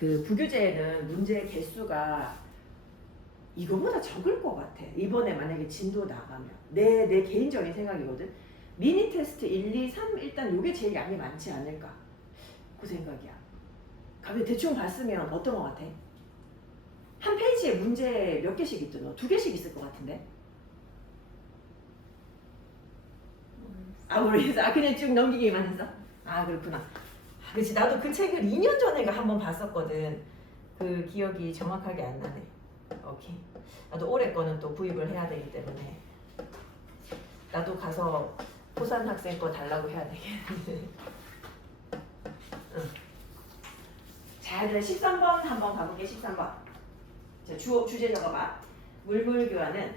그 부교재에는 문제 개수가 이거보다 적을 것 같아. 이번에 만약에 진도 나가면 내 개인적인 생각이거든. 미니 테스트 1, 2, 3 일단 요게 제일 양이 많지 않을까 그 생각이야. 가볍게 대충 봤으면 어떤 것 같아? 한 페이지에 문제 몇 개씩 있든 너 2개씩 있을 것 같은데. 모르겠어. 그냥 쭉 넘기기만 했어? 그렇구나. 그치, 나도 그 책을 2년 전인가 한번 봤었거든. 그 기억이 정확하게 안 나네. 오케이. 나도 올해 거는 또 구입을 해야 되기 때문에 나도 가서 포산 학생 거 달라고 해야 되겠는데. 응. 자, 그럼 13번 한번 가볼게. 13번. 자, 주제 적어봐. 물물교환은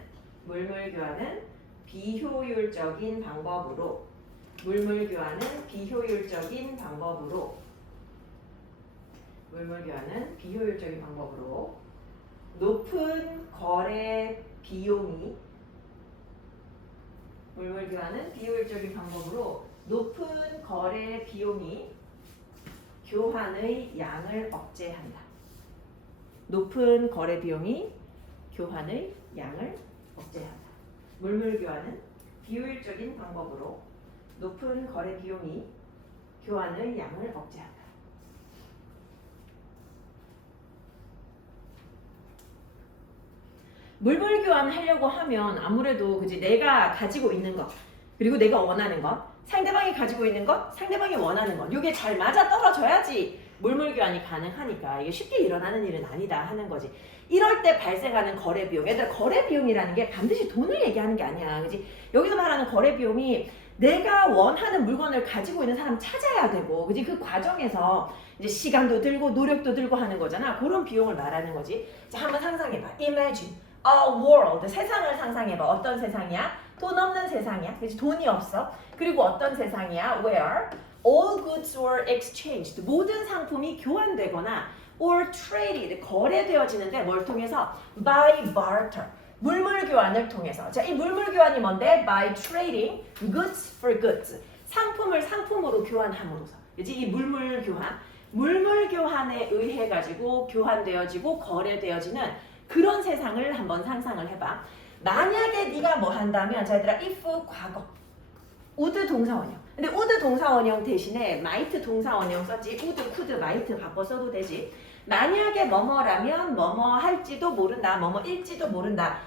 비효율적인 방법으로 높은 거래 비용이 교환의 양을 억제한다. 높은 거래 비용이 교환의 양을 억제한다. 물물교환은 비효율적인 방법으로 높은 거래 비용이 교환의 양을 억제한다. 물물교환 하려고 하면 아무래도 그지 내가 가지고 있는 것 그리고 내가 원하는 것 상대방이 가지고 있는 것 상대방이 원하는 것 이게 잘 맞아 떨어져야지 물물교환이 가능하니까 이게 쉽게 일어나는 일은 아니다 하는 거지. 이럴 때 발생하는 거래 비용, 얘들아 거래 비용이라는 게 반드시 돈을 얘기하는 게 아니야, 그지? 여기서 말하는 거래 비용이 내가 원하는 물건을 가지고 있는 사람 찾아야 되고, 그지? 그 과정에서 이제 시간도 들고 노력도 들고 하는 거잖아. 그런 비용을 말하는 거지. 자, 한번 상상해봐. Imagine a world, 세상을 상상해봐. 어떤 세상이야? 돈 없는 세상이야. 그치? 돈이 없어. 그리고 어떤 세상이야? Where all goods were exchanged. 모든 상품이 교환되거나 or traded, 거래되어지는데 뭘 통해서? By barter. 물물교환을 통해서. 자, 이 물물교환이 뭔데? By trading goods for goods. 상품을 상품으로 교환함으로써. 그치? 이 물물교환에 의해 가지고 교환되어지고 거래되어지는 그런 세상을 한번 상상을 해봐. 만약에 네가 뭐 한다면, 자 얘들아, if 과거 would 동사원형. 근데 would 동사원형 대신에 might 동사원형 썼지. would, could, might 바꿔 써도 되지. 만약에 뭐뭐라면 뭐뭐 할지도 모른다. 뭐뭐일지도 모른다.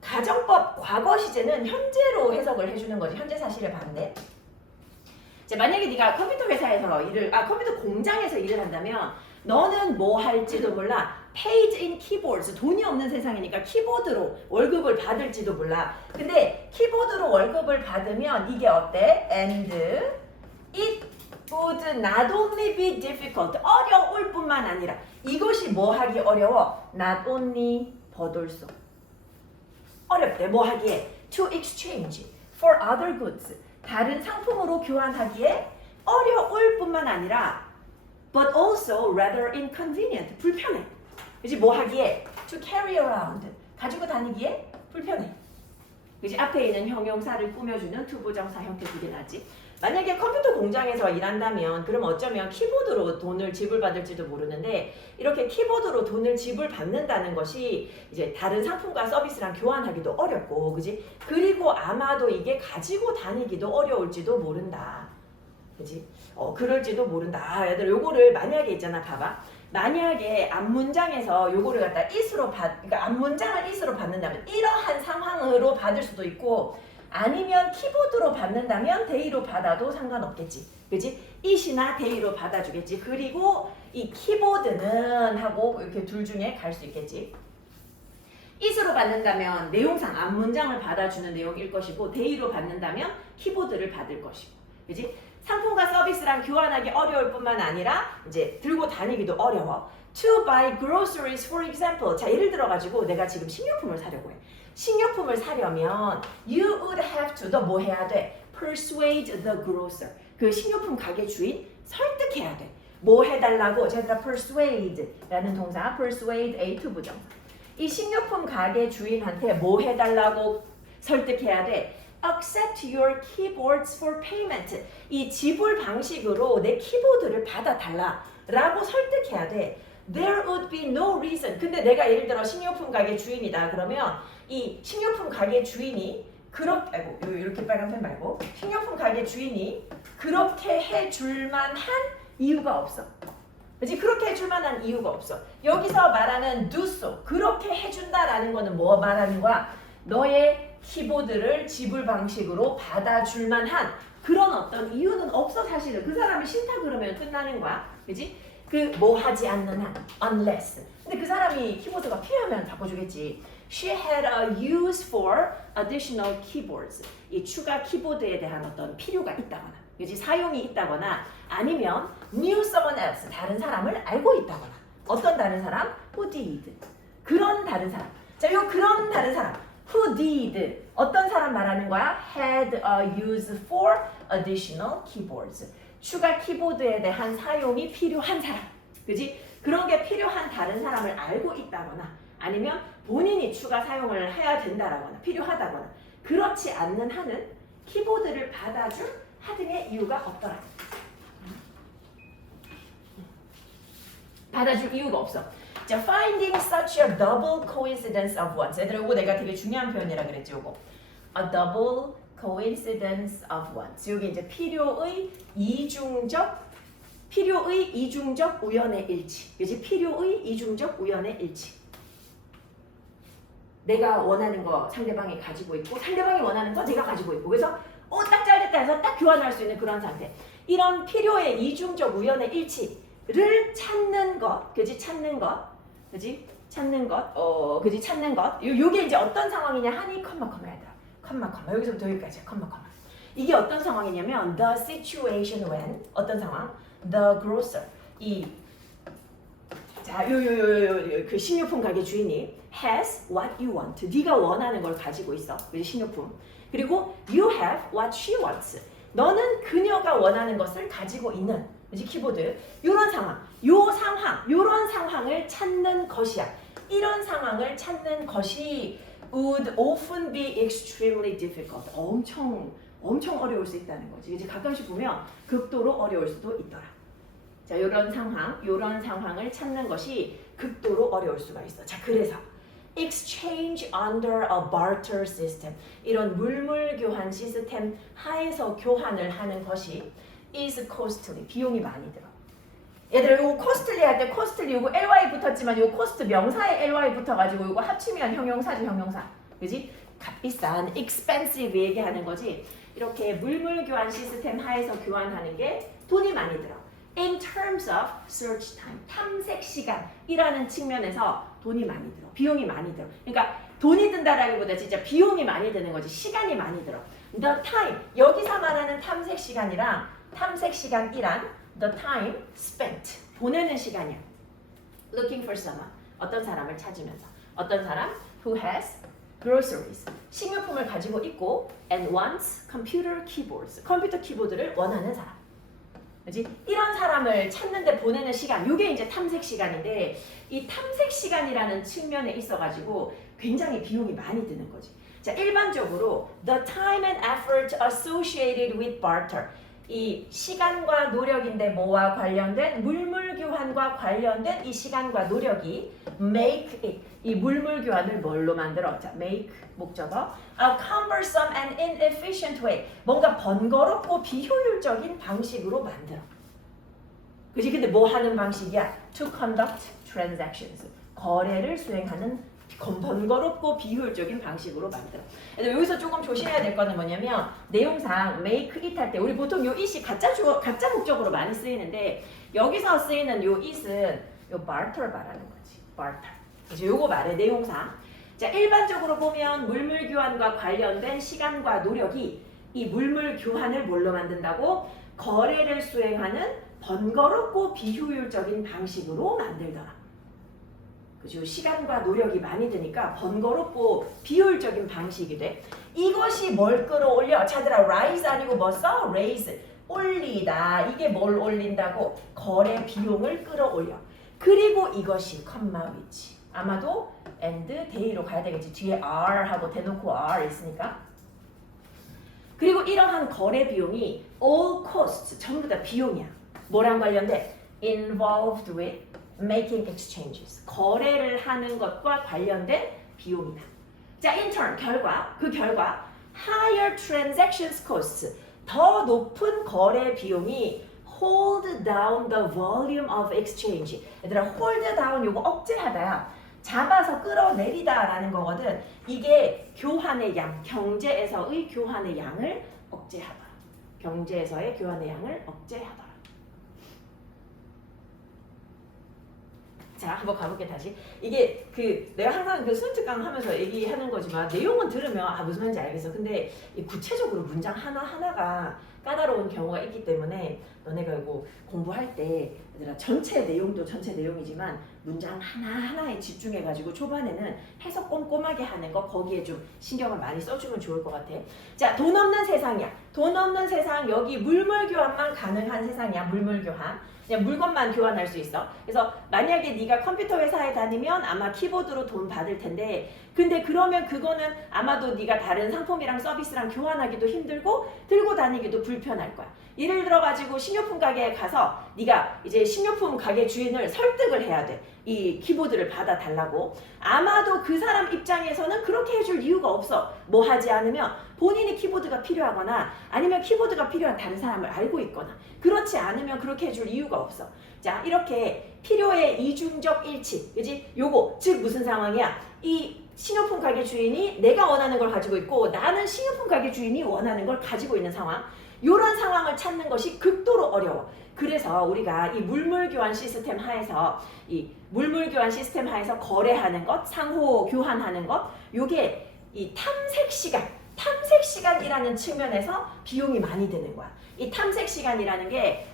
가정법 과거 시제는 현재로 해석을 해주는 거지. 현재 사실의 반대. 자, 만약에 네가 컴퓨터 회사에서 컴퓨터 공장에서 일을 한다면 너는 뭐 할지도 몰라. Paid in keyboards. 돈이 없는 세상이니까 키보드로 월급을 받을지도 몰라. 근데 키보드로 월급을 받으면 이게 어때? And it would not only be difficult. 어려울 뿐만 아니라 이것이 뭐 하기 어려워? Not only but also. 어렵대. 뭐 하기에? To exchange for other goods. 다른 상품으로 교환하기에 어려울 뿐만 아니라 but also rather inconvenient. 불편해. 그치? 뭐 하기에? To carry around. 가지고 다니기에 불편해. 그치? 앞에 있는 형용사를 꾸며주는 투부정사 형태 두 개 나지. 만약에 컴퓨터 공장에서 일한다면 그럼 어쩌면 키보드로 돈을 지불받을지도 모르는데 이렇게 키보드로 돈을 지불받는다는 것이 이제 다른 상품과 서비스랑 교환하기도 어렵고, 그지? 그리고 아마도 이게 가지고 다니기도 어려울지도 모른다. 그지? 그럴지도 모른다. 얘들 요거를 만약에 있잖아, 봐봐. 만약에 앞문장에서 요거를 갖다 it으로 그러니까 앞문장을 it으로 받는다면 이러한 상황으로 받을 수도 있고, 아니면 키보드로 받는다면 데이로 받아도 상관없겠지. 그치? it이나 데이로 받아주겠지. 그리고 이 키보드는 하고 이렇게 둘 중에 갈 수 있겠지. it으로 받는다면 내용상 앞문장을 받아주는 내용일 것이고, 데이로 받는다면 키보드를 받을 것이고. 그치? 상품과 서비스랑 교환하기 어려울 뿐만 아니라 이제 들고 다니기도 어려워. To buy groceries, for example. 자, 예를 들어가지고 내가 지금 식료품을 사려고 해. 식료품을 사려면 you would have to, 너 뭐 해야 돼? Persuade the grocer. 그 식료품 가게 주인 설득해야 돼. 뭐 해달라고? 제가 persuade라는 동사, persuade A to 부정사. 이 식료품 가게 주인한테 뭐 해달라고 설득해야 돼? Accept your keyboards for payment. 이 지불 방식으로 내 키보드를 받아달라. 라고 설득해야 돼. There would be no reason. 근데 내가 예를 들어 식료품 가게 주인이다. 그러면 이 식료품 가게 주인이 그렇게 아이고 이렇게 빨간 펜 말고 식료품 가게 주인이 그렇게 해줄 만한 이유가 없어. 그렇지? 그렇게 해줄 만한 이유가 없어. 여기서 말하는 do so 그렇게 해준다라는 거는 뭐 말하는 거야? 너의 키보드를 지불 방식으로 받아줄 만한 그런 어떤 이유는 없어 사실은. 그 사람이 싫다 그러면 끝나는 거야. 그지? 그 뭐 하지 않는 한 unless. 근데 그 사람이 키보드가 필요하면 바꿔주겠지. She had a use for additional keyboards. 이 추가 키보드에 대한 어떤 필요가 있다거나, 그지? 사용이 있다거나 아니면 knew someone else 다른 사람을 알고 있다거나. 어떤 다른 사람? Who did. 그런 다른 사람. 자, 요 그런 다른 사람. Who did. 어떤 사람 말하는 거야? Had a use for additional keyboards. 추가 키보드에 대한 사용이 필요한 사람. 그지? 그런 게 필요한 다른 사람을 알고 있다거나 아니면 본인이 추가 사용을 해야 된다라거나 필요하다거나 그렇지 않는 한은 키보드를 받아줄 하등의 이유가 없더라. 받아줄 이유가 없어. 자, finding such a double coincidence of ones. 얘들아, 이거 내가 되게 중요한 표현이라 그랬지, 이거. A double coincidence of ones. 여기 이제 필요의 이중적 우연의 일치. 그지? 필요의 이중적 우연의 일치. 내가 원하는 거 상대방이 가지고 있고 상대방이 원하는 거 내가 가지고 있고 그래서 딱 잘됐다 해서 딱 교환할 수 있는 그런 상태. 이런 필요의 이중적 우연의 일치를 찾는 것. 그지? 찾는 것. 그지? 찾는 것. 그지? 찾는 것. 요게 이제 어떤 상황이냐 하니 컴마 얘들아. 컴마 여기서부터 여기까지야. 컴마. 이게 어떤 상황이냐면 the situation when 어떤 상황? The grocer 그 식료품 가게 주인이 has what you want. 네가 원하는 걸 가지고 있어. 그 식료품. 그리고 you have what she wants. 너는 그녀가 원하는 것을 가지고 있는 키보드. 이런 상황, 이런 상황을 찾는 것이야. 이런 상황을 찾는 것이 would often be extremely difficult. 엄청 어려울 수 있다는 거지. 이제 가끔씩 보면 극도로 어려울 수도 있더라. 자, 이런 상황을 찾는 것이 극도로 어려울 수가 있어. 자, 그래서 exchange under a barter system. 이런 물물 교환 시스템 하에서 교환을 하는 것이 is costly. 비용이 많이 들어. 얘들아, 요거 costly 할 때 costly 요거 ly 붙었지만 요 cost 명사에 ly 붙어가지고 요거 합치면 형용사지, 형용사. 그지? 값비싼 expensive 얘기하는 거지. 이렇게 물물 교환 시스템 하에서 교환하는 게 돈이 많이 들어. In terms of search time, 탐색 시간이라는 측면에서 돈이 많이 들어. 비용이 많이 들어. 그러니까 돈이 든다라기보다 진짜 비용이 많이 드는 거지. 시간이 많이 들어. The time, 여기서 말하는 탐색 시간이란 the time spent, 보내는 시간이야. Looking for someone, 어떤 사람을 찾으면서. 어떤 사람? Who has groceries, 식료품을 가지고 있고 and wants computer keyboards, 컴퓨터 키보드를 원하는 사람. 그렇지? 이런 사람을 찾는데 보내는 시간, 이게 이제 탐색 시간인데 이 탐색 시간이라는 측면에 있어가지고 굉장히 비용이 많이 드는 거지. 자, 일반적으로 the time and effort associated with barter, 이 시간과 노력인데 뭐와 관련된 물물 교환과 관련된 이 시간과 노력이 make it, 이 물물 교환을 뭘로 만들어? 자, make 목적어 a cumbersome and inefficient way, 뭔가 번거롭고 비효율적인 방식으로 만들어. 그지? 근데 뭐 하는 방식이야? To conduct transactions, 거래를 수행하는 번거롭고 비효율적인 방식으로 만들어. 그래서 여기서 조금 조심해야 될 거는 뭐냐면 내용상 make it 할 때 우리 보통 요 it이 가짜 목적으로 많이 쓰이는데 여기서 쓰이는 요 it은 요 barter 말하는 거지. barter. 그래서 요거 말해 내용상. 자, 일반적으로 보면 물물 교환과 관련된 시간과 노력이 이 물물 교환을 뭘로 만든다고? 거래를 수행하는 번거롭고 비효율적인 방식으로 만들더라. 그죠? 시간과 노력이 많이 드니까 번거롭고 비효율적인 방식이 돼. 이것이 뭘 끌어올려? 자들아, rise 아니고 뭐 써? raise. 올리다. 이게 뭘 올린다고? 거래 비용을 끌어올려. 그리고 이것이 컴마 위치. 아마도 and day로 가야 되겠지. 뒤에 r 하고 대놓고 r 있으니까. 그리고 이러한 거래 비용이 all costs, 전부 다 비용이야. 뭐랑 관련돼? involved with making exchanges. 거래를 하는 것과 관련된 비용이다. 자, in turn, 그 결과 higher transactions costs, 더 높은 거래 비용이 hold down the volume of exchange. 얘들아, hold down 요거 억제하다야. 잡아서 끌어내리다라는 거거든. 이게 교환의 양, 경제에서의 교환의 양을 억제하다. 경제에서의 교환의 양을 억제하다. 자, 한번 가볼게 다시. 이게 내가 항상 그 수능특강 하면서 얘기하는 거지만 내용은 들으면 무슨 말인지 알겠어. 근데 구체적으로 문장 하나하나가 까다로운 경우가 있기 때문에 너네가 이거 공부할 때 얘들아 전체 내용도 전체 내용이지만 문장 하나하나에 집중해가지고 초반에는 해석 꼼꼼하게 하는 거 거기에 좀 신경을 많이 써주면 좋을 것 같아. 자, 돈 없는 세상이야. 돈 없는 세상, 여기 물물 교환만 가능한 세상이야. 물물 교환. 그냥 물건만 교환할 수 있어. 그래서 만약에 네가 컴퓨터 회사에 다니면 아마 키보드로 돈 받을 텐데, 근데 그러면 그거는 아마도 네가 다른 상품이랑 서비스랑 교환하기도 힘들고 들고 다니기도 불편할 거야. 예를 들어 가지고 식료품 가게에 가서 네가 이제 식료품 가게 주인을 설득을 해야 돼. 이 키보드를 받아 달라고. 아마도 그 사람 입장에서는 그렇게 해줄 이유가 없어. 뭐 하지 않으면 본인이 키보드가 필요하거나 아니면 키보드가 필요한 다른 사람을 알고 있거나, 그렇지 않으면 그렇게 해줄 이유가 없어. 자, 이렇게 필요의 이중적 일치, 그지? 요거 즉 무슨 상황이야? 이 식료품 가게 주인이 내가 원하는 걸 가지고 있고 나는 식료품 가게 주인이 원하는 걸 가지고 있는 상황. 이런 상황을 찾는 것이 극도로 어려워. 그래서 우리가 이 물물교환 시스템 하에서 거래하는 것, 상호 교환하는 것, 요게 이 탐색 시간이라는 측면에서 비용이 많이 드는 거야. 이 탐색 시간이라는 게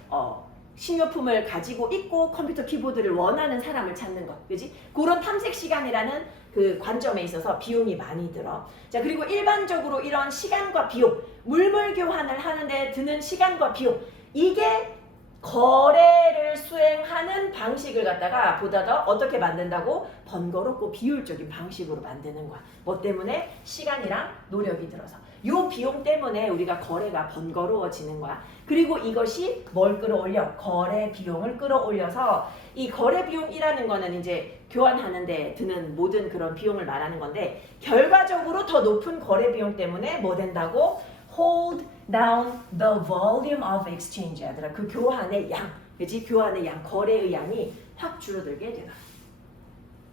식료품을 가지고 있고 컴퓨터 키보드를 원하는 사람을 찾는 것, 그지? 그런 탐색 시간이라는 그 관점에 있어서 비용이 많이 들어. 자, 그리고 일반적으로 이런 시간과 비용, 물물 교환을 하는데 드는 시간과 비용, 이게 거래를 수행하는 방식을 갖다가 보다 더 어떻게 만든다고? 번거롭고 비효율적인 방식으로 만드는 거야. 뭐 때문에? 시간이랑 노력이 들어서. 요 비용 때문에 우리가 거래가 번거로워지는 거야. 그리고 이것이 뭘 끌어올려? 거래 비용을 끌어올려서, 이 거래 비용이라는 거는 이제 교환하는데 드는 모든 그런 비용을 말하는 건데, 결과적으로 더 높은 거래 비용 때문에 뭐 된다고? hold down the volume of exchange. 얘들아, 그 교환의 양, 그치? 교환의 양, 거래의 양이 확 줄어들게 되나.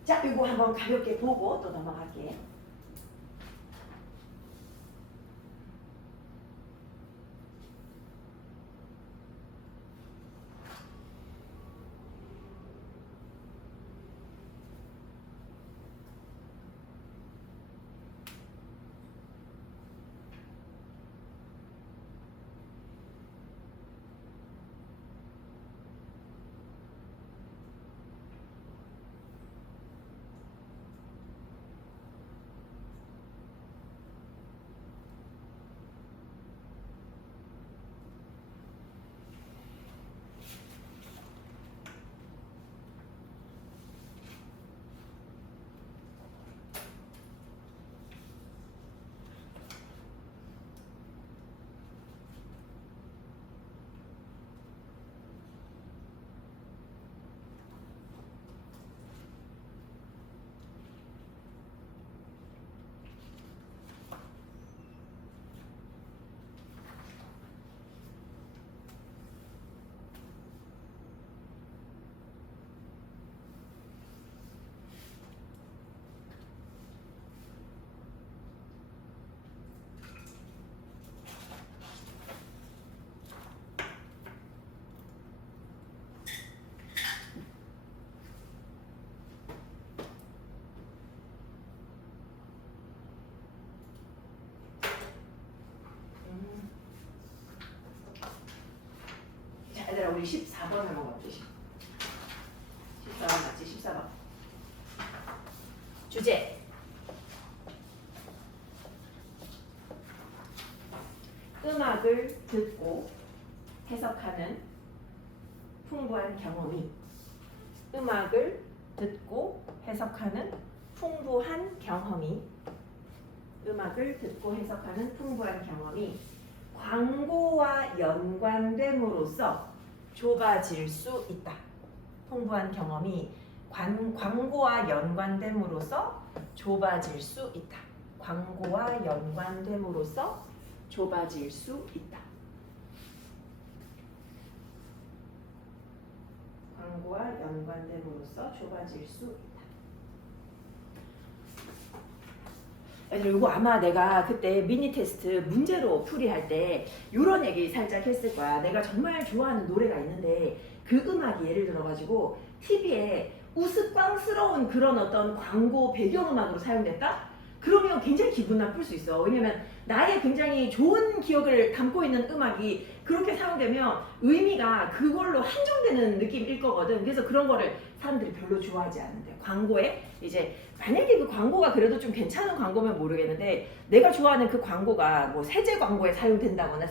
자, 이거 한번 가볍게 보고 또 넘어갈게. 얘들아, 우리 14번 한번 가보자. 14번 맞지? 14번. 주제. 음악을 듣고 해석하는 풍부한 경험이. 음악을 듣고 해석하는 풍부한 경험이. 음악을 듣고 해석하는 풍부한 경험이 광고와 연관됨으로써 좁아질 수 있다. 풍부한 경험이 광고와 연관됨으로써 좁아질 수 있다. 광고와 연관됨으로써 좁아질 수 있다. 광고와 연관됨으로써 좁아질 수 있다. 애들 이거 아마 내가 그때 미니 테스트 문제로 풀이할 때 이런 얘기 살짝 했을 거야. 내가 정말 좋아하는 노래가 있는데 그 음악이 예를 들어가지고 TV에 우스꽝스러운 그런 어떤 광고 배경음악으로 사용됐다? 그러면 굉장히 기분 나쁠 수 있어. 왜냐면 나의 굉장히 좋은 기억을 담고 있는 음악이 그렇게 사용되면 의미가 그걸로 한정되는 느낌일 거거든. 그래서 그런 거를 사람들이 별로 좋아하지 않는데, 광고에 이제 만약에 그 광고가 그래도 좀 괜찮은 광고면 모르겠는데 내가 좋아하는 그 광고가 뭐 세제 광고에 사용된다거나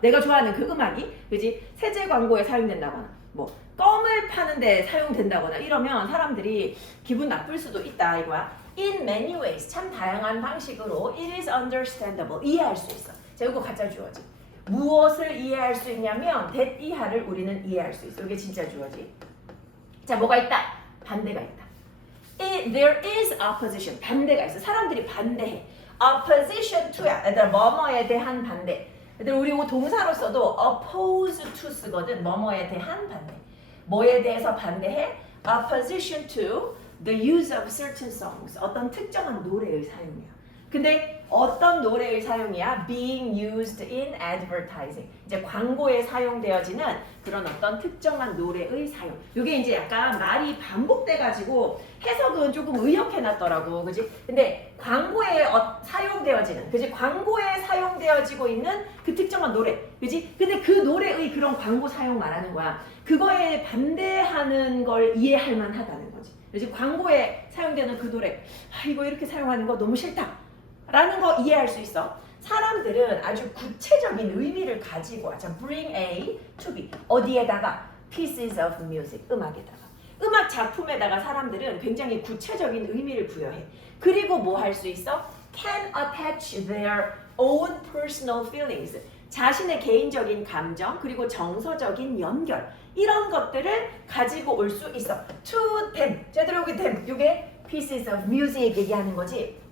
내가 좋아하는 그 음악이 그지 세제 광고에 사용된다거나 뭐 껌을 파는데 사용된다거나 이러면 사람들이 기분 나쁠 수도 있다 이거야. In many ways, 참 다양한 방식으로 it is understandable, 이해할 수 있어. 자, 이거 가짜 주어지. 무엇을 이해할 수 있냐면 that 이하를 우리는 이해할 수 있어. 이게 진짜 주어지. 자, 뭐가 있다? 반대가 있다. There is opposition, 반대가 있어. 사람들이 반대해. Opposition to야. 얘들아, 뭐뭐에 대한 반대. 얘들아, 우리 이거 동사로 써도 oppose to 쓰거든. 뭐뭐에 대한 반대. 뭐에 대해서 반대해? Opposition to the use of certain songs. 어떤 특정한 노래의 사용이야. 근데 어떤 노래의 사용이야? Being used in advertising. 이제 광고에 사용되어지는 그런 어떤 특정한 노래의 사용. 이게 이제 약간 말이 반복돼가지고 해석은 조금 의역해놨더라고, 그지? 근데 광고에 사용되어지는, 그지? 광고에 사용되어지고 있는 그 특정한 노래, 그지? 근데 그 노래의 그런 광고 사용 말하는 거야. 그거에 반대하는 걸 이해할 만하다는 거지. 그지? 광고에 사용되는 그 노래, 이거 이렇게 사용하는 거 너무 싫다. 라는 거 이해할 수 있어. 사람들은 아주 구체적인 의미를 가지고 와. 자, bring A to B. 어디에다가? Pieces of music. 음악에다가. 음악 작품에다가 사람들은 굉장히 구체적인 의미를 부여해. 그리고 뭐 할 수 있어? Can attach their own personal feelings. 자신의 개인적인 감정 그리고 정서적인 연결. 이런 것들을 가지고 올 수 있어. To them. 제대로 여기 them. 이게 pieces of music 얘기하는 거지.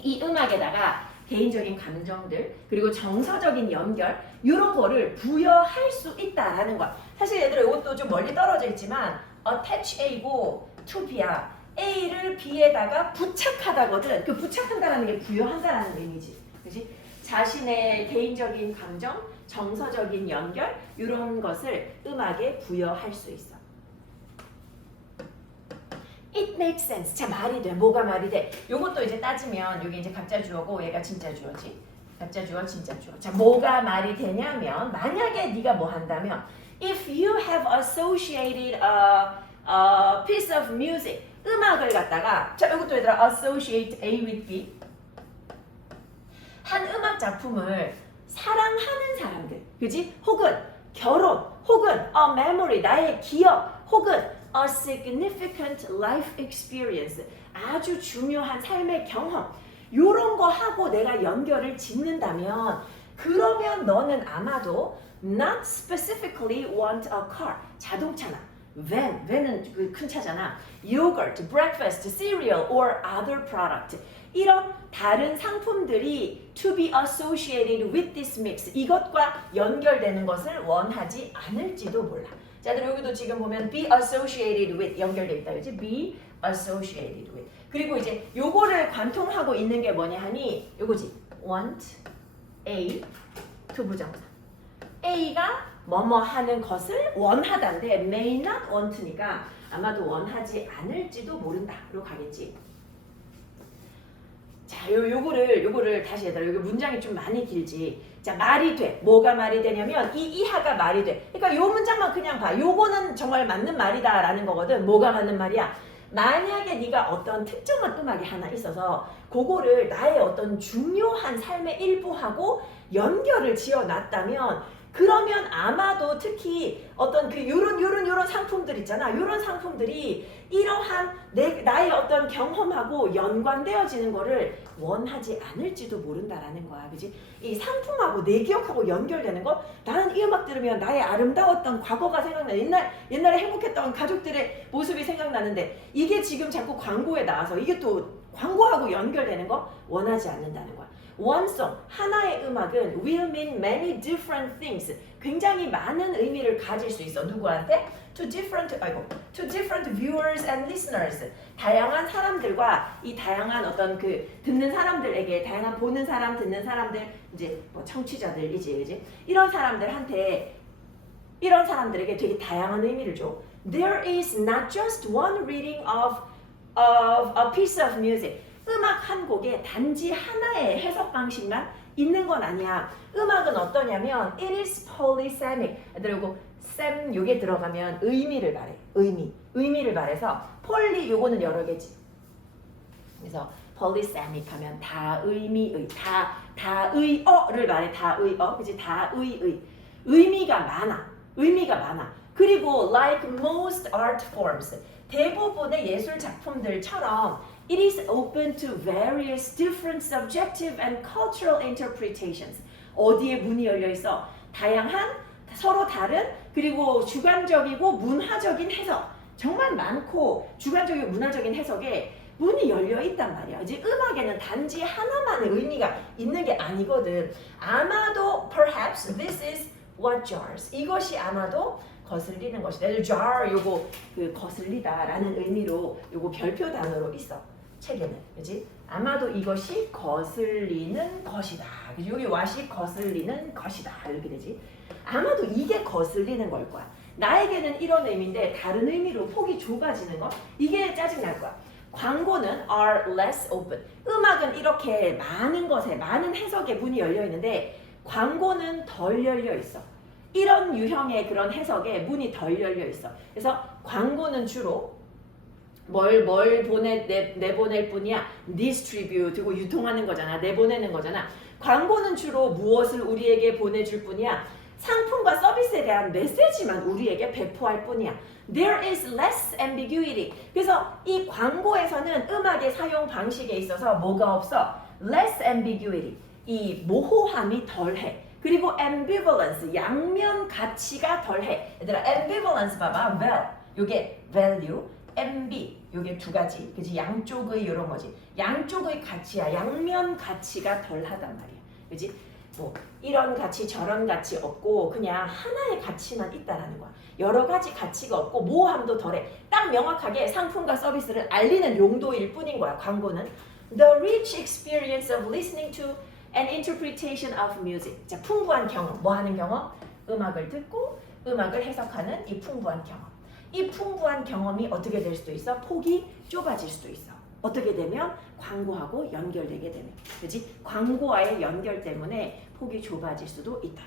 이 음악에다가 개인적인 감정들 그리고 정서적인 연결 이런 거를 부여할 수 있다라는 거야. 사실 얘들아 이것도 좀 멀리 떨어져 있지만 attach A고 to B야. A를 B에다가 부착하다거든. 그 부착한다라는 게 부여한다라는 의미지. 그렇지? 자신의 개인적인 감정, 정서적인 연결 이런 것을 음악에 부여할 수 있어. It makes sense. 자, 말이 돼. 뭐가 말이 돼? 요것도 이제 따지면 여기 이제 가짜 주어고 얘가 진짜 주어지. 가짜 주어, 진짜 주어. 자, 뭐가 말이 되냐면 만약에 네가 뭐 한다면 if you have associated a piece of music 음악을 갖다가 자, 이것도 얘들아 associate A with B 한 음악 작품을 사랑하는 사람들, 그지? 혹은 결혼, 혹은 a memory 나의 기억, 혹은 a significant life experience 아주 중요한 삶의 경험 요런 거 하고 내가 연결을 짓는다면 그러면 너는 아마도 not specifically want a car 자동차나 van은 그 큰 차잖아 yogurt, breakfast, cereal or other product 이런 다른 상품들이 to be associated with this mix 이것과 연결되는 것을 원하지 않을지도 몰라. 자, 여기도 지금 보면 be associated with 연결돼 있다, 그렇지? be associated with. 그리고 이제 요거를 관통하고 있는 게 뭐냐 하니 요거지. want A 두 부정사. A가 뭐뭐 하는 것을 원하다인데 may not want니까 아마도 원하지 않을지도 모른다로 가겠지. 자, 요거를 다시 얘들아. 여기 문장이 좀 많이 길지. 자, 말이 돼. 뭐가 말이 되냐면 이 이하가 말이 돼. 그러니까 요 문장만 그냥 봐. 요거는 정말 맞는 말이다라는 거거든. 뭐가 맞는 말이야? 만약에 네가 어떤 특정한 음악이 하나 있어서 그거를 나의 어떤 중요한 삶의 일부하고 연결을 지어놨다면 그러면 아마도 특히 어떤 그 요런 상품들 있잖아. 요런 상품들이 이러한 나의 어떤 경험하고 연관되어지는 거를 원하지 않을지도 모른다라는 거야. 그지? 이 상품하고 내 기억하고 연결되는 거, 나는 이 음악 들으면 나의 아름다웠던 과거가 생각나. 옛날에 행복했던 가족들의 모습이 생각나는데 이게 지금 자꾸 광고에 나와서 이게 또 광고하고 연결되는 거 원하지 않는다는 거야. One song, 하나의 음악은 will mean many different things. 굉장히 많은 의미를 가질 수 있어. 누구한테? To different viewers and listeners. 다양한 사람들과 이 다양한 어떤 그 듣는 사람들에게, 다양한 보는 사람, 듣는 사람들, 이제 뭐 청취자들이지, 그지? 이런 사람들에게 되게 다양한 의미를 줘. There is not just one reading of a piece of music. 음악 한 곡에 단지 하나의 해석 방식만 있는 건 아니야. 음악은 어떠냐면 it is polysemic. 그리고 셈 요게 들어가면 의미를 말해. 의미를 말해서 폴리 요거는 여러 개지. 그래서 polysemic 하면 다의미의 다의어를 말해. 다의어. 그지? 다의의. 의미가 많아. 그리고 like most art forms. 대부분의 예술 작품들처럼 it is open to various different subjective and cultural interpretations. 어디에 문이 열려 있어? 다양한 서로 다른 그리고 주관적이고 문화적인 해석. 정말 많고 주관적이고 문화적인 해석에 문이 열려 있단 말이야. 이제 음악에는 단지 하나만의 의미가 있는 게 아니거든. 아마도 perhaps this is what jars. 이것이 아마도 거슬리는 것이다. jar 요거 그 거슬리다라는 의미로 요거 별표 단어로 있어. 책에는. 그지? 아마도 이것이 거슬리는 것이다. 그지? 여기 what이 거슬리는 것이다. 이렇게 되지. 아마도 이게 거슬리는 걸 거야. 나에게는 이런 의미인데 다른 의미로 폭이 좁아지는 거? 이게 짜증날 거야. 광고는 are less open. 음악은 이렇게 많은 것에, 많은 해석에 문이 열려 있는데 광고는 덜 열려 있어. 이런 유형의 그런 해석에 문이 덜 열려 있어. 그래서 광고는 주로 뭘 내보낼 뿐이야. distribute, 그리고 유통하는 거잖아. 내보내는 거잖아. 광고는 주로 무엇을 우리에게 보내줄 뿐이야. 상품과 서비스에 대한 메시지만 우리에게 배포할 뿐이야. There is less ambiguity. 그래서 이 광고에서는 음악의 사용 방식에 있어서 뭐가 없어? Less ambiguity. 이 모호함이 덜해. 그리고 ambivalence, 양면 가치가 덜해. 얘들아, ambivalence 봐봐. well, 요게 value, ambi, 요게 두 가지. 그지? 양쪽의 요런 거지. 양쪽의 가치야. 양면 가치가 덜하단 말이야. 그지? 뭐 이런 가치 저런 가치 없고 그냥 하나의 가치만 있다라는 거야. 여러 가지 가치가 없고 모호함도 덜해. 딱 명확하게 상품과 서비스를 알리는 용도일 뿐인 거야. 광고는 the rich experience of listening to an interpretation of music. 자, 풍부한 경험. 뭐 하는 경험? 음악을 듣고 음악을 해석하는 이 풍부한 경험. 이 풍부한 경험이 어떻게 될 수도 있어? 폭이 좁아질 수도 있어. 어떻게 되면? 광고하고 연결되게 되면. 그지? 광고와의 연결 때문에 폭이 좁아질 수도 있다.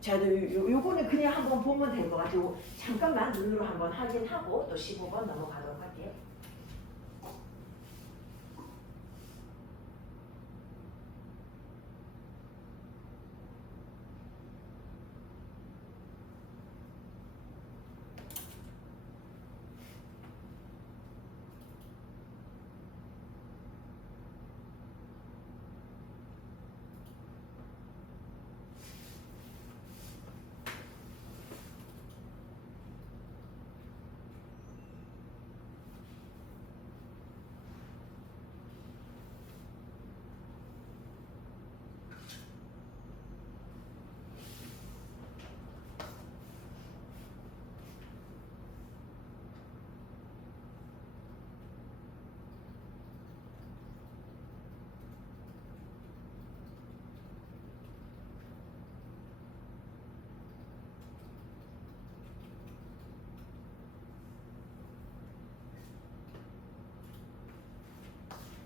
자, 요거는 그냥 한번 보면 될 것 같아요. 잠깐만 눈으로 한번 확인하고 또 15번 넘어가도록 할게요.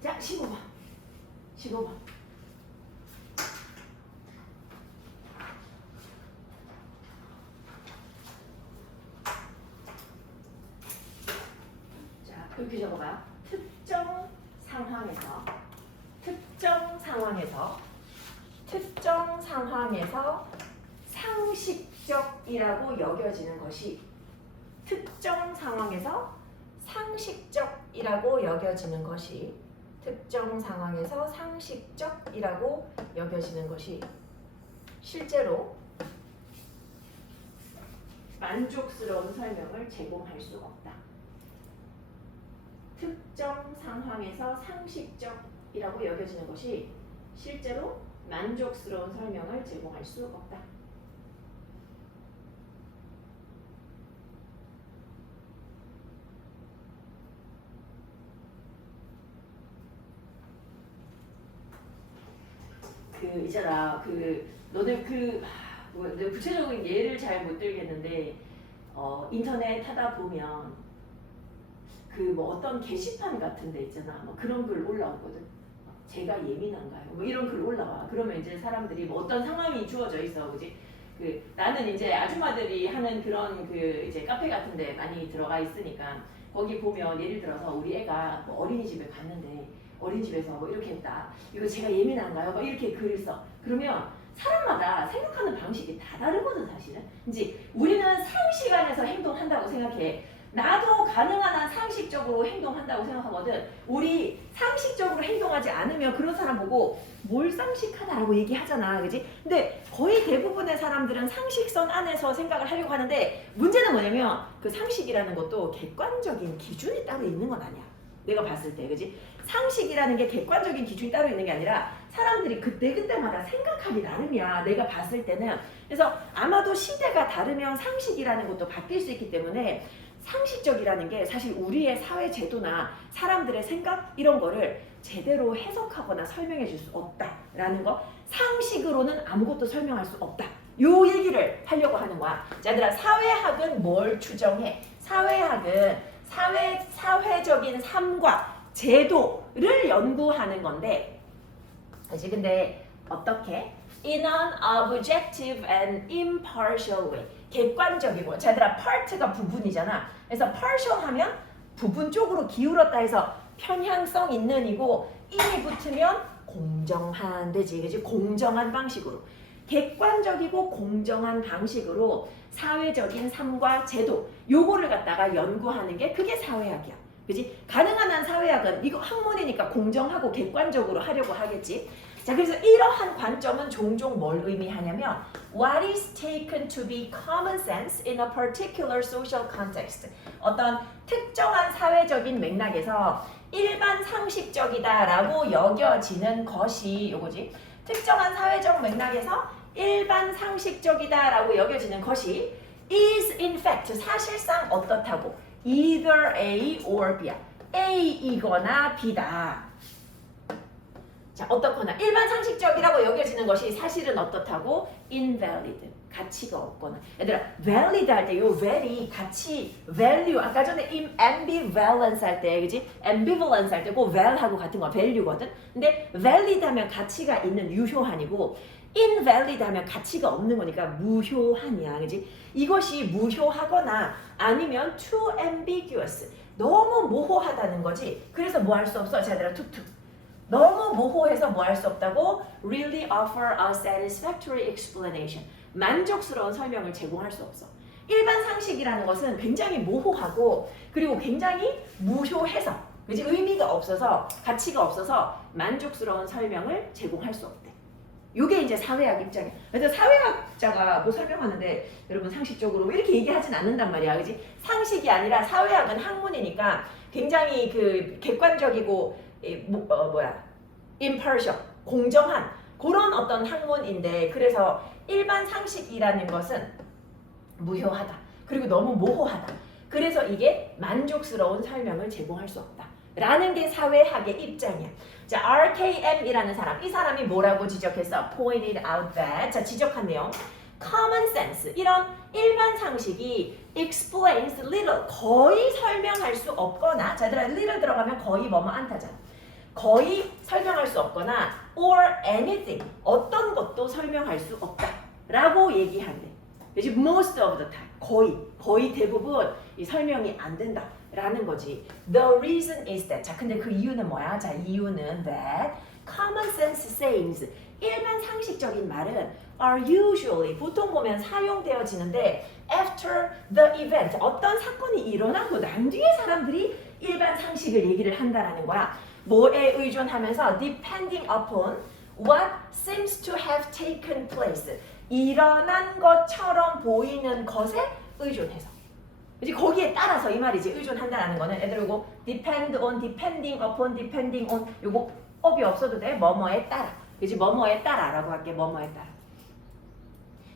자, 15번. 15번. 자, 이렇게 적어봐요. 특정 상황에서 상식적이라고 여겨지는 것이 특정 상황에서 상식적이라고 여겨지는 것이 특정 상황에서 상식적이라고 여겨지는 것이 실제로 만족스러운 설명을 제공할 수 없다. 특정 상황에서 상식적이라고 여겨지는 것이 실제로 만족스러운 설명을 제공할 수 없다. 있잖아. 너네 내가 구체적인 예를 잘 못 들겠는데 인터넷 하다 보면 어떤 게시판 같은 데 있잖아. 그런 글 올라오거든. 제가 예민한가요? 이런 글 올라와. 그러면 이제 사람들이 어떤 상황이 주어져 있어, 그지? 나는 이제 아줌마들이 하는 그런 이제 카페 같은 데 많이 들어가 있으니까 거기 보면 예를 들어서 우리 애가 어린이집에 갔는데 어린이집에서 이렇게 했다. 이거 제가 예민한가요? 이렇게 글을 써. 그러면 사람마다 생각하는 방식이 다 다르거든, 사실은. 이제 우리는 상식 안에서 행동한다고 생각해. 나도 가능한 한 상식적으로 행동한다고 생각하거든. 우리 상식적으로 행동하지 않으면 그런 사람 보고 뭘 상식하다라고 얘기하잖아, 그지? 근데 거의 대부분의 사람들은 상식선 안에서 생각을 하려고 하는데 문제는 뭐냐면 그 상식이라는 것도 객관적인 기준이 따로 있는 건 아니야. 내가 봤을 때, 그지? 상식이라는 게 객관적인 기준이 따로 있는 게 아니라 사람들이 그때그때마다 생각하기 나름이야. 내가 봤을 때는. 그래서 아마도 시대가 다르면 상식이라는 것도 바뀔 수 있기 때문에 상식적이라는 게 사실 우리의 사회 제도나 사람들의 생각 이런 거를 제대로 해석하거나 설명해 줄 수 없다라는 거. 상식으로는 아무것도 설명할 수 없다. 요 얘기를 하려고 하는 거야. 자, 얘들아, 사회학은 뭘 추정해? 사회학은 사회적인 삶과 제도를 연구하는 건데, 그치? 근데 어떻게? In an objective and impartial way. 객관적이고. 자, 얘들아, part가 부분이잖아. 그래서 partial 하면 부분 쪽으로 기울었다 해서 편향성 있는 이고 인이 붙으면 공정한 되지. 그치? 공정한 방식으로. 객관적이고 공정한 방식으로 사회적인 삶과 제도 요거를 갖다가 연구하는 게 그게 사회학이야. 그지? 가능한 한 사회학은 이거 학문이니까 공정하고 객관적으로 하려고 하겠지. 자, 그래서 이러한 관점은 종종 뭘 의미하냐면 What is taken to be common sense in a particular social context. 어떤 특정한 사회적인 맥락에서 일반 상식적이다라고 여겨지는 것이 요거지. 특정한 사회적 맥락에서 일반 상식적이다라고 여겨지는 것이 is in fact 사실상 어떻다고 either A or B야. A이거나 B다. 자, 어떻거나 일반 상식적이라고 여겨지는 것이 사실은 어떻다고 invalid 가치가 없거나. 얘들아, valid 할 때 요 val이 가치 value 아까 전에 ambivalence 할 때 그지? ambivalence 할 때 꼭 val하고 같은 거 value거든. 근데 valid 하면 가치가 있는 유효한이고 invalid 하면 가치가 없는 거니까 무효한이야. 그지? 이것이 무효하거나 아니면 too ambiguous 너무 모호하다는 거지. 그래서 뭐 할 수 없어? 자, 얘들아, 툭툭. 너무 모호해서 뭐 할 수 없다고? Really offer a satisfactory explanation. 만족스러운 설명을 제공할 수 없어. 일반 상식이라는 것은 굉장히 모호하고 그리고 굉장히 무효해서 그치? 의미가 없어서 가치가 없어서 만족스러운 설명을 제공할 수 없대. 이게 이제 사회학 입장이야. 그래서 사회학자가 뭐 설명하는데 여러분 상식적으로 이렇게 얘기하진 않는단 말이야. 그치? 상식이 아니라 사회학은 학문이니까 굉장히 객관적이고 impartial, 공정한 그런 어떤 학문인데 그래서 일반 상식이라는 것은 무효하다. 그리고 너무 모호하다. 그래서 이게 만족스러운 설명을 제공할 수 없다. 라는 게 사회학의 입장이야. 자, RKM이라는 사람, 이 사람이 뭐라고 지적했어? Pointed out that, 자, 지적한 내용. Common sense, 이런 일반 상식이 explains little, 거의 설명할 수 없거나, 자, 얘들아, little 들어가면 거의 뭐뭐 않다잖아. 거의 설명할 수 없거나 or anything, 어떤 것도 설명할 수 없다 라고 얘기한대. 그치? Most of the time, 거의 대부분 이 설명이 안 된다 라는 거지. The reason is that, 자, 근데 그 이유는 뭐야? 자, 이유는 that common sense sayings, 일반 상식적인 말은 are usually 보통 보면 사용되어지는데 after the event 어떤 사건이 일어나고 난 뒤에 사람들이 일반 상식을 얘기를 한다라는 거야. 뭐에 의존하면서 depending upon what seems to have taken place 일어난 것처럼 보이는 것에 의존해서 이제 거기에 따라서 이 말이지 의존한다라는 거는 애들 요거 depend on, depending upon, depending on 요거 업이 없어도 돼. 뭐뭐에 따라 그지 뭐뭐에 따라라고 할게. 뭐뭐에 따라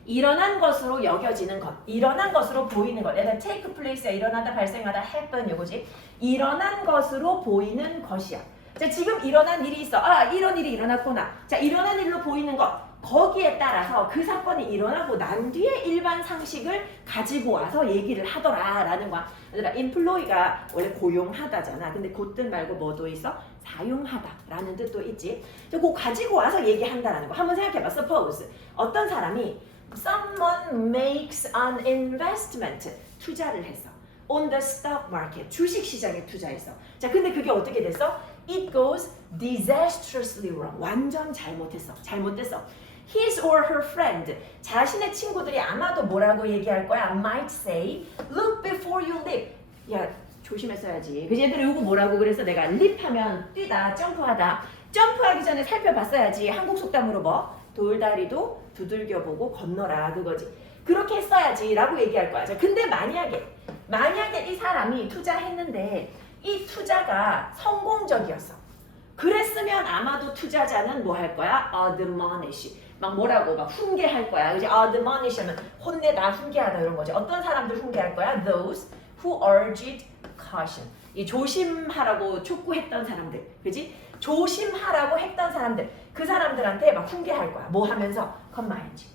일어난 것으로 여겨지는 것 일어난 것으로 보이는 것 얘들 take place야 일어나다 발생하다 happen 요거지 일어난 것으로 보이는 것이야. 자 지금 일어난 일이 있어. 아 이런 일이 일어났구나. 자 일어난 일로 보이는 것 거기에 따라서 그 사건이 일어나고 난 뒤에 일반 상식을 가지고 와서 얘기를 하더라라는 거야. 얘들아 employee가 원래 고용하다잖아. 근데 그 뜻 말고 뭐도 있어? 사용하다라는 뜻도 있지. 그거 가지고 와서 얘기한다라는 거. 한번 생각해봐. Suppose 어떤 사람이 someone makes an investment 투자를 했어. on the stock market 주식 시장에 투자했어. 자 근데 그게 어떻게 됐어? It goes disastrously wrong. 완전 잘못했어. 잘못됐어. His or her friend 자신의 친구들이 아마도 뭐라고 얘기할 거야? Might say, look before you leap. 야 조심했어야지. 그래서 얘들이 이거 뭐라고 그래서 내가 leap하면 뛰다, 점프하다. 점프하기 전에 살펴봤어야지. 한국 속담으로 뭐? 돌다리도 두들겨보고 건너라 그거지. 그렇게 했어야지 라고 얘기할 거야. 자, 근데 만약에 이 사람이 투자했는데 이 투자가 성공적이었어. 그랬으면 아마도 투자자는 뭐 할 거야? admonish. 막 뭐라고 막 훈계할 거야. 그지? admonish 하면 혼내다, 훈계하다 이런 거지. 어떤 사람들 훈계할 거야? Those who urged caution. 이 조심하라고 촉구했던 사람들. 그지? 조심하라고 했던 사람들. 그 사람들한테 막 훈계할 거야. 뭐 하면서? command.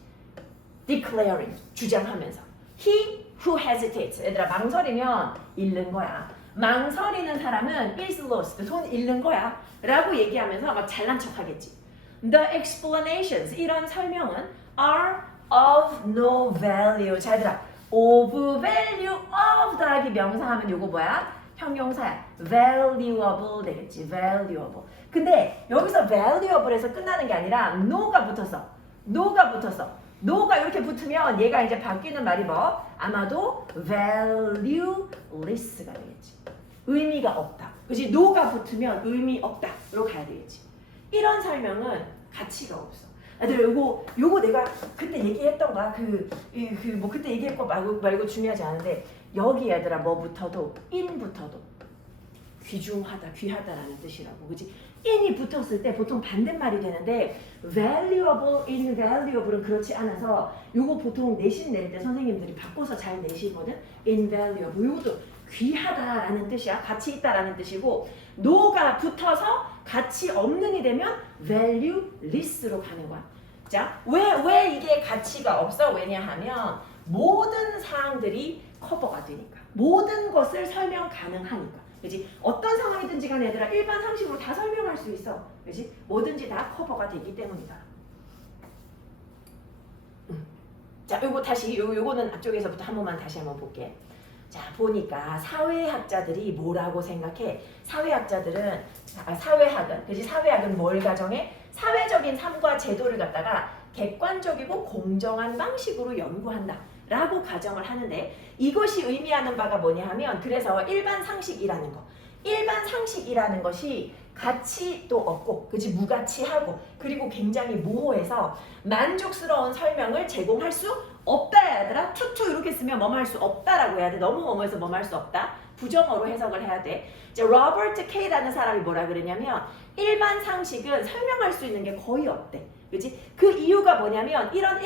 declaring. 주장하면서. He who hesitates. 얘들아 망설이면 잃는 거야. 망설이는 사람은 is lost. 손 잃는 거야. 라고 얘기하면서 막 잘난 척 하겠지. The explanations. 이런 설명은 are of no value. 자, 얘들아. of value of 더하기 명사하면 요거 뭐야? 형용사야. valuable 되겠지. valuable. 근데 여기서 valuable에서 끝나는 게 아니라 no가 붙었어. no가 이렇게 붙으면 얘가 이제 바뀌는 말이 뭐? 아마도 valueless가 되겠지. 의미가 없다. 그치? no가 붙으면 의미 없다로 가야 되겠지. 이런 설명은 가치가 없어. 아들 요거 내가 그때 얘기했던 거야. 뭐 그때 얘기할 거 말고 중요하지 않은데 여기 얘들아 뭐 붙어도 in 붙어도 귀중하다, 귀하다라는 뜻이라고. 그치? in이 붙었을 때 보통 반대말이 되는데 valuable, invaluable은 그렇지 않아서 요거 보통 내신 낼 때 선생님들이 바꿔서 잘 내시거든. invaluable 요것도 귀하다라는 뜻이야. 가치 있다라는 뜻이고 no가 붙어서 가치 없는이 되면 valueless로 가는 거야. 자, 왜 이게 가치가 없어? 왜냐하면 모든 사항들이 커버가 되니까. 모든 것을 설명 가능하니까. 그지? 어떤 상황이든지 간에 얘들아 일반 상식으로 다 설명할 수 있어. 그지? 뭐든지 다 커버가 되기 때문이다. 자, 요거 다시 요거는 앞쪽에서부터 한 번만 다시 한번 볼게. 자, 보니까 사회학자들이 뭐라고 생각해? 사회학자들은 사회학은 그지? 사회학은 뭘 가정해? 사회적인 삶과 제도를 갖다가 객관적이고 공정한 방식으로 연구한다. 라고 가정을 하는데 이것이 의미하는 바가 뭐냐 하면 그래서 일반 상식이라는 것이 가치도 없고 그치 무가치하고 그리고 굉장히 모호해서 만족스러운 설명을 제공할 수 없다 해야 되나? 투투 이렇게 쓰면 뭐뭐 할 수 없다라고 해야 돼. 너무 뭐뭐해서 뭐뭐 할 수 없다. 부정어로 해석을 해야 돼. 이제 로버트 K라는 사람이 뭐라 그러냐면 일반 상식은 설명할 수 있는 게 거의 없대. 그치? 그 이유가 뭐냐면 이런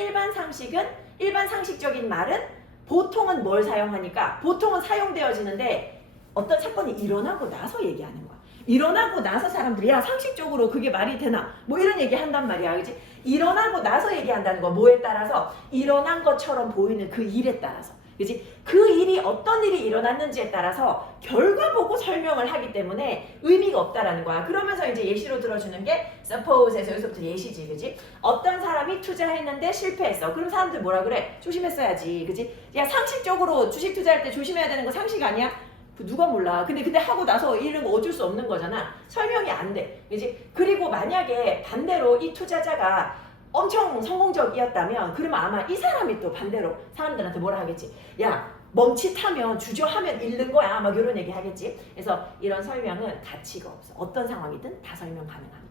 일반 상식적인 말은 보통은 뭘 사용하니까 보통은 사용되어지는데 어떤 사건이 일어나고 나서 얘기하는 거야. 일어나고 나서 사람들이 야 상식적으로 그게 말이 되나 뭐 이런 얘기 한단 말이야. 그치? 일어나고 나서 얘기한다는 거 뭐에 따라서 일어난 것처럼 보이는 그 일에 따라서 그치? 그 일이 어떤 일이 일어났는지에 따라서 결과 보고 설명을 하기 때문에 의미가 없다라는 거야. 그러면서 이제 예시로 들어주는 게 suppose에서 여기서부터 예시지. 그치? 어떤 사람이 투자했는데 실패했어. 그럼 사람들 뭐라 그래? 조심했어야지. 그치? 야 상식적으로 주식 투자할 때 조심해야 되는 거 상식 아니야? 그 누가 몰라. 근데 하고 나서 이런 거 어쩔 수 없는 거잖아. 설명이 안 돼. 그지? 그리고 만약에 반대로 이 투자자가 엄청 성공적이었다면 그러면 아마 이 사람이 또 반대로 사람들한테 뭐라 하겠지. 야, 멈칫하면 주저하면 잃는 거야. 막 이런 얘기 하겠지. 그래서 이런 설명은 가치가 없어. 어떤 상황이든 다 설명 가능하니까.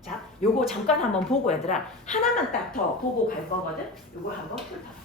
자, 요거 잠깐 한번 보고 얘들아. 하나만 딱 더 보고 갈 거거든. 요거 한번 훑어봐.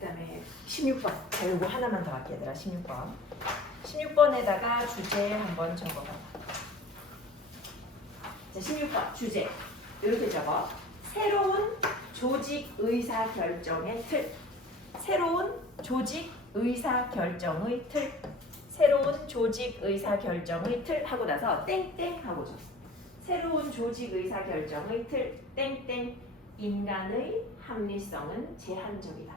그 다음에 16번. 자, 요거 하나만 더 할게 얘들아. 16번. 16번에다가 주제 한번 적어봐. 자, 16번 주제. 이렇게 적어. 새로운 조직 의사 결정의 틀. 새로운 조직 의사 결정의 틀. 새로운 조직 의사 결정의 틀 하고 나서 땡땡 하고 줘. 새로운 조직 의사 결정의 틀 땡땡. 인간의 합리성은 제한적이다.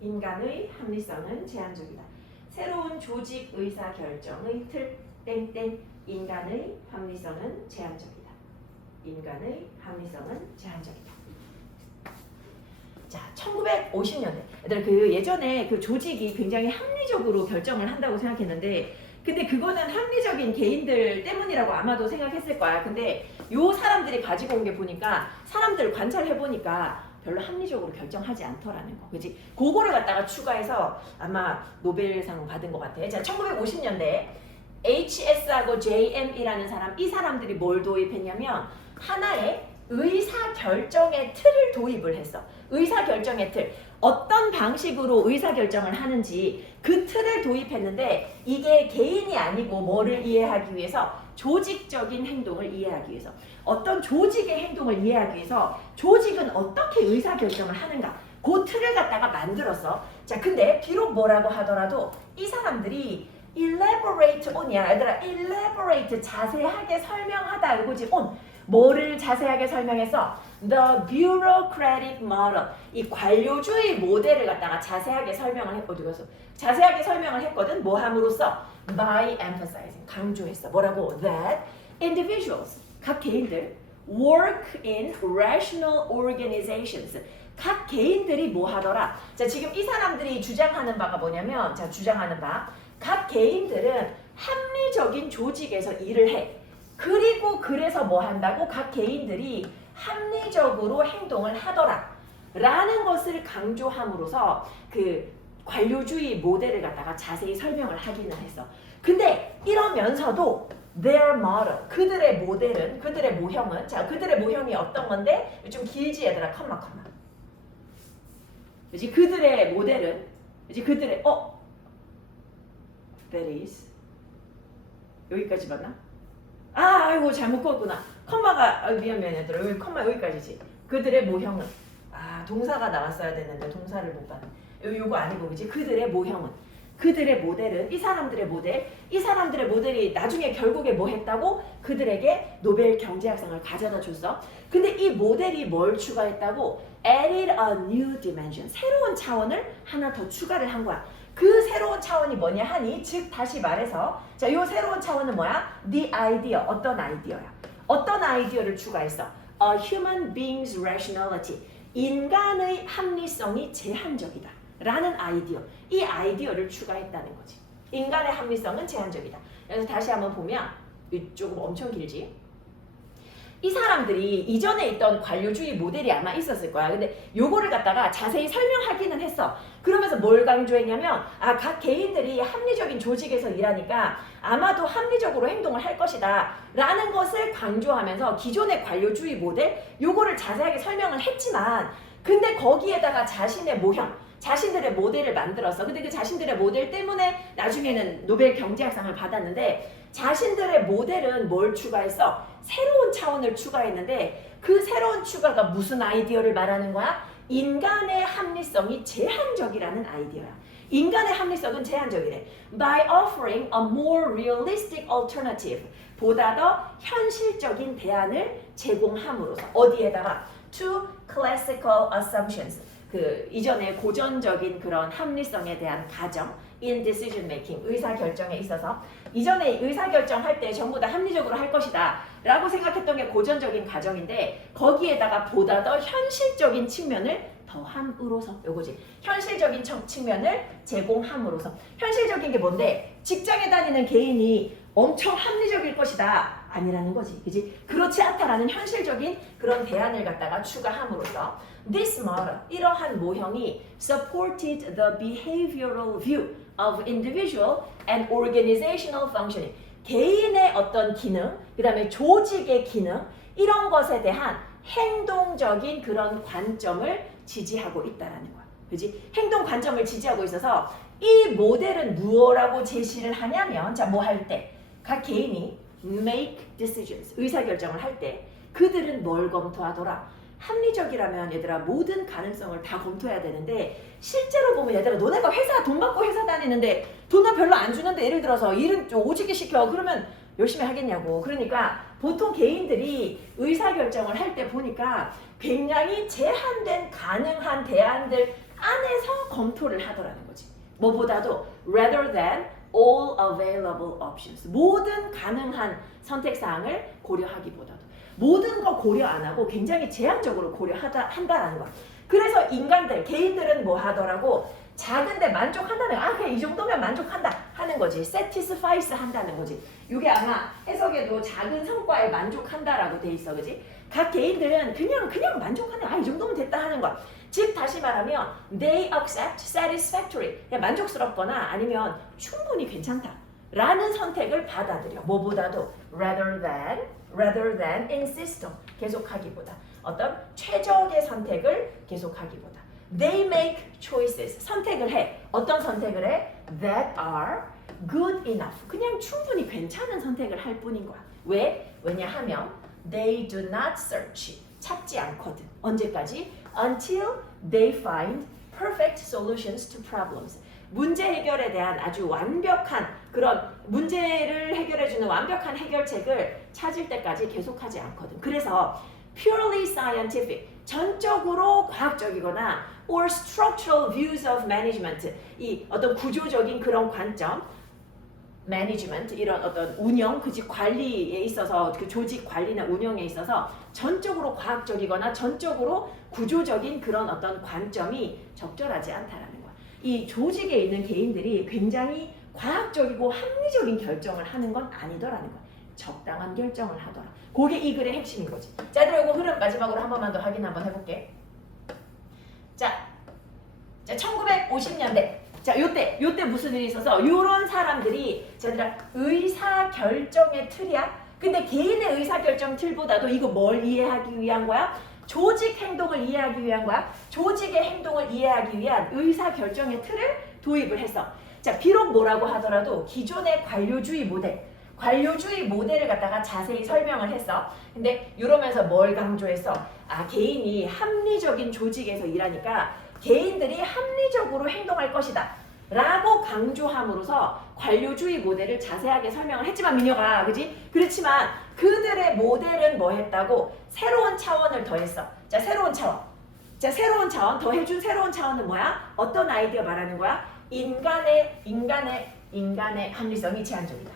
인간의 합리성은 제한적이다. 새로운 조직 의사 결정의 틀 땡땡. 인간의 합리성은 제한적이다. 인간의 합리성은 제한적이다. 자, 1950년대. 얘들아, 그 예전에 그 조직이 굉장히 합리적으로 결정을 한다고 생각했는데, 근데 그거는 합리적인 개인들 때문이라고 아마도 생각했을 거야. 근데 요 사람들이 가지고 온 게 보니까 사람들 관찰해 보니까 별로 합리적으로 결정하지 않더라는 거. 그지? 그거를 갖다가 추가해서 아마 노벨상 받은 것 같아. 자, 1950년대 HS하고 JM이라는 사람, 이 사람들이 뭘 도입했냐면 하나의 의사결정의 틀을 도입을 했어. 의사결정의 틀. 어떤 방식으로 의사결정을 하는지 그 틀을 도입했는데 이게 개인이 아니고 뭐를 이해하기 위해서 조직적인 행동을 이해하기 위해서 어떤 조직의 행동을 이해하기 위해서 조직은 어떻게 의사결정을 하는가 그 틀을 갖다가 만들었어. 자, 근데 비록 뭐라고 하더라도 이 사람들이 elaborate on이야. 얘들아, elaborate 자세하게 설명하다 이거지. on 뭐를 자세하게 설명해서 the bureaucratic model 이 관료주의 모델을 갖다가 자세하게 설명을 했거든. 자세하게 설명을 했거든. 뭐 함으로써 by emphasizing 강조했어. 뭐라고? that individuals 각 개인들 work in rational organizations 각 개인들이 뭐 하더라. 자, 지금 이 사람들이 주장하는 바가 뭐냐면 자, 주장하는 바 각 개인들은 합리적인 조직에서 일을 해. 그리고 그래서 뭐 한다고? 각 개인들이 합리적으로 행동을 하더라 라는 것을 강조함으로써 그 관료주의 모델을 갖다가 자세히 설명을 하기는 했어. 근데 이러면서도 their model, 그들의 모델은, 그들의 모형은, 자, 그들의 모형이 어떤 건데? 좀 길지 얘들아, 컴마. 그치? 그들의 모델은, 그치? 그들의, that is, 여기까지 맞나? 아이고 잘못 그었구나. 컴마가 미안 얘들아. 여기 컴마 여기까지지. 그들의 모형은 동사가 나왔어야 되는데 동사를 못 봤네. 요거 아니고 그지? 그들의 모형은 그들의 모델은 이 사람들의 모델이 나중에 결국에 뭐 했다고? 그들에게 노벨 경제학상을 가져다 줬어. 근데 이 모델이 뭘 추가했다고? added a new dimension. 새로운 차원을 하나 더 추가를 한 거야. 그 새로운 차원이 뭐냐 하니 즉 다시 말해서 자, 요 새로운 차원은 뭐야? The idea. 어떤 아이디어야? 어떤 아이디어를 추가했어? A human being's rationality. 인간의 합리성이 제한적이다 라는 아이디어, 이 아이디어를 추가했다는 거지. 인간의 합리성은 제한적이다. 그래서 다시 한번 보면 조금 엄청 길지. 이 사람들이 이전에 있던 관료주의 모델이 아마 있었을 거야. 근데 요거를 갖다가 자세히 설명하기는 했어. 그러면서 뭘 강조했냐면 각 개인들이 합리적인 조직에서 일하니까 아마도 합리적으로 행동을 할 것이다 라는 것을 강조하면서 기존의 관료주의 모델 요거를 자세하게 설명을 했지만 근데 거기에다가 자신의 모형 자신들의 모델을 만들었어. 근데 그 자신들의 모델 때문에 나중에는 노벨 경제학상을 받았는데 자신들의 모델은 뭘 추가했어? 새로운 차원을 추가했는데 그 새로운 추가가 무슨 아이디어를 말하는 거야? 인간의 합리성이 제한적이라는 아이디어야. 인간의 합리성은 제한적이래. By offering a more realistic alternative. 보다 더 현실적인 대안을 제공함으로써 어디에다가? To classical assumptions. 그 이전에 고전적인 그런 합리성에 대한 가정 in decision making 의사결정에 있어서 이전에 의사결정할 때 전부 다 합리적으로 할 것이다 라고 생각했던 게 고전적인 가정인데 거기에다가 보다 더 현실적인 측면을 더함으로써 요거지. 현실적인 측면을 제공함으로써 현실적인 게 뭔데? 직장에 다니는 개인이 엄청 합리적일 것이다 아니라는 거지. 그지? 그렇지 않다라는 현실적인 그런 대안을 갖다가 추가함으로써 This model, 이러한 모형이 supported the behavioral view of individual and organizational functioning. 개인의 어떤 기능, 그 다음에 조직의 기능, 이런 것에 대한 행동적인 그런 관점을 지지하고 있다라는 거야. 그지? 행동 관점을 지지하고 있어서 이 모델은 무엇라고 제시를 하냐면, 자, 뭐 할 때? 각 개인이 make decisions, 의사결정을 할 때 그들은 뭘 검토하더라? 합리적이라면 얘들아 모든 가능성을 다 검토해야 되는데 실제로 보면 얘들아 너네가 회사 돈 받고 회사 다니는데 돈을 별로 안 주는데 예를 들어서 일은 좀 오지게 시켜 그러면 열심히 하겠냐고. 그러니까 보통 개인들이 의사결정을 할 때 보니까 굉장히 제한된 가능한 대안들 안에서 검토를 하더라는 거지. 뭐보다도 rather than all available options. 모든 가능한 선택사항을 고려하기보다도 모든 거 고려 안 하고 굉장히 제한적으로 고려한다라는 거야. 그래서 인간들, 개인들은 뭐 하더라고? 작은데 만족한다는 거야. 그냥 이 정도면 만족한다 하는 거지. satisfies 한다는 거지. 이게 아마 해석에도 작은 성과에 만족한다라고 돼 있어. 그지? 각 개인들은 그냥 만족하네. 이 정도면 됐다 하는 거야. 즉 다시 말하면 they accept satisfactory. 그냥 만족스럽거나 아니면 충분히 괜찮다 라는 선택을 받아들여. 뭐보다도 rather than insist on. 계속하기보다. 어떤 최적의 선택을 계속하기보다. They make choices. 선택을 해. 어떤 선택을 해? That are good enough. 그냥 충분히 괜찮은 선택을 할 뿐인 거야. 왜? 왜냐하면 they do not search. 찾지 않거든. 언제까지? Until they find perfect solutions to problems. 문제 해결에 대한 아주 완벽한 그런 문제를 해결해주는 완벽한 해결책을 찾을 때까지 계속하지 않거든. 그래서 purely scientific, 전적으로 과학적이거나 or structural views of management, 이 어떤 구조적인 그런 관점, management, 이런 어떤 운영, 그지 관리에 있어서 그 조직 관리나 운영에 있어서 전적으로 과학적이거나 전적으로 구조적인 그런 어떤 관점이 적절하지 않다라는 거야. 이 조직에 있는 개인들이 굉장히 과학적이고 합리적인 결정을 하는 건 아니더라는 거야. 적당한 결정을 하더라. 그게 이 글의 핵심인 거지. 자, 그럼 이거 흐름 마지막으로 한 번만 더 확인 한번 해볼게. 자 1950년대. 자, 요때 무슨 일이 있어서 요런 사람들이 얘들아 의사결정의 틀이야. 근데 개인의 의사결정 틀보다도 이거 뭘 이해하기 위한 거야? 조직 행동을 이해하기 위한 거야. 조직의 행동을 이해하기 위한 의사결정의 틀을 도입을 했어. 자, 비록 뭐라고 하더라도 기존의 관료주의 모델을 갖다가 자세히 설명을 했어. 근데 이러면서 뭘 강조했어? 개인이 합리적인 조직에서 일하니까 개인들이 합리적으로 행동할 것이다 라고 강조함으로써 관료주의 모델을 자세하게 설명을 했지만 민혁아, 그지? 그렇지만 그들의 모델은 뭐 했다고? 새로운 차원을 더했어. 자, 새로운 차원 더해준 새로운 차원은 뭐야? 어떤 아이디어 말하는 거야? 인간의 합리성이 제한적이다.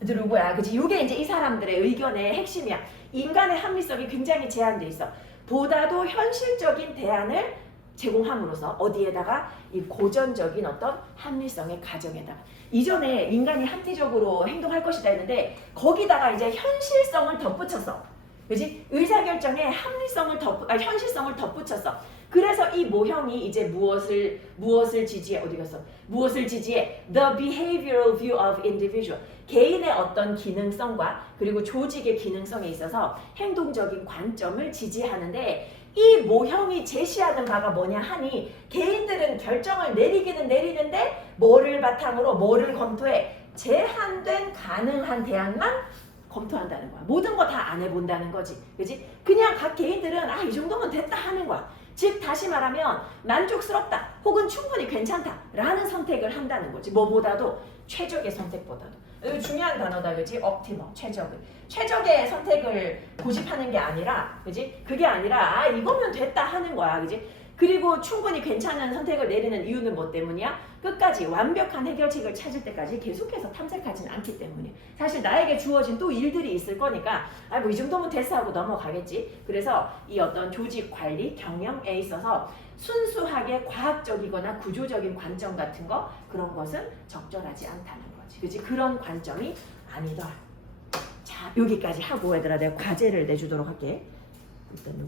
누구야? 그지? 이게 이제 이 사람들의 의견의 핵심이야. 인간의 합리성이 굉장히 제한돼 있어. 보다도 현실적인 대안을 제공함으로써 어디에다가 이 고전적인 어떤 합리성의 가정에다가 이전에 인간이 합리적으로 행동할 것이다 했는데 거기다가 이제 현실성을 덧붙였어. 그지? 의사결정에 현실성을 덧붙였어. 그래서 이 모형이 이제 무엇을 지지해 어디 갔어? 무엇을 지지해? The behavioral view of individual. 개인의 어떤 기능성과 그리고 조직의 기능성에 있어서 행동적인 관점을 지지하는데 이 모형이 제시하는 바가 뭐냐 하니 개인들은 결정을 내리기는 내리는데 뭐를 바탕으로 뭐를 검토해? 제한된 가능한 대안만 검토한다는 거야. 모든 거 다 안 해본다는 거지. 그지? 그냥 각 개인들은 이 정도면 됐다 하는 거야. 즉 다시 말하면 만족스럽다 혹은 충분히 괜찮다 라는 선택을 한다는 거지. 뭐보다도 최적의 선택보다도. 이거 중요한 단어다. 그지? optimal, 최적의 선택을 고집하는 게 아니라 그지? 그게 아니라 이거면 됐다 하는 거야. 그지? 그리고 충분히 괜찮은 선택을 내리는 이유는 뭐 때문이야? 끝까지 완벽한 해결책을 찾을 때까지 계속해서 탐색하지는 않기 때문에 사실 나에게 주어진 또 일들이 있을 거니까 뭐 이 정도면 됐어 하고 넘어가겠지. 그래서 이 어떤 조직 관리, 경영에 있어서 순수하게 과학적이거나 구조적인 관점 같은 거 그런 것은 적절하지 않다는 거지. 그치? 그런 관점이 아니다. 자, 여기까지 하고 얘들아 내가 과제를 내주도록 할게. 일단